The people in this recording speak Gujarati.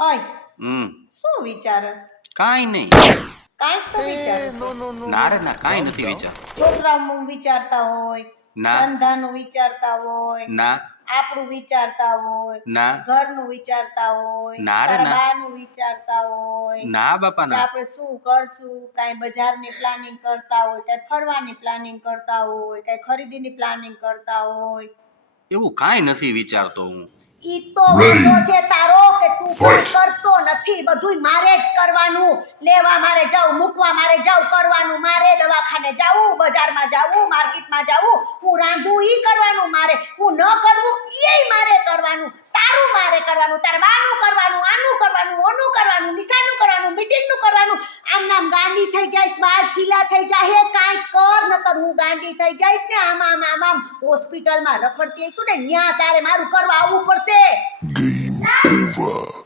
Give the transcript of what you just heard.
ઓય હમ શું વિચારસ? કાંઈ નહીં. કાંઈક તો વિચાર. ના રે ના, કાંઈ નથી વિચાર. છોકરાઓનું વિચારતા હોય, ના. ધંધાનું વિચારતા હોય, ના આપણું વિચારતા હોય, ના ઘરનું વિચારતા હોય, ના રે તારા ના. બાનું વિચારતા હોય, ના બાપા કે ના. આપણે શું કરશું, કાંઈ બજારની પ્લાનિંગ કરતા હોય, કાંઈ ફરવાની પ્લાનિંગ કરતા હોય, કાંઈ ખરીદીની પ્લાનિંગ કરતા હોય. એવું કાંઈ નથી વિચારતો હું. ઈ તો વાંધો છે તારો કે તું કાંઈ કરતો નથી, બધુંય મારે જ કરવાનું. લેવા મારે જાવું, મૂકવા મારે જાવું, કરવાનું મારે, દવાખાને જાવું, બજારમાં જાવું, માર્કેટમાં જાવું, હું રાંધું ઈ કરવાનું મારે, હું ન કરવું ઈય મારે કરવાનું, તારું મારે કરવાનું, તારા બાનું કરવાનું, આનું કરવાનું, ઓનું કરવાનું, નિશાનું કરવાનું, મીટિંગનું કરવાનું. આમ નામ ગાંડી થઈ જઈશ, વાળ ખીલા થઈ જાય, કાંઈ કર નકર હું ગાંડી થઈ જઈશ ને. આમ હોસ્પિટલમાં રખડતી હતું ને ન્યા તારે મારું કરવા આવવું પડશે. Game over.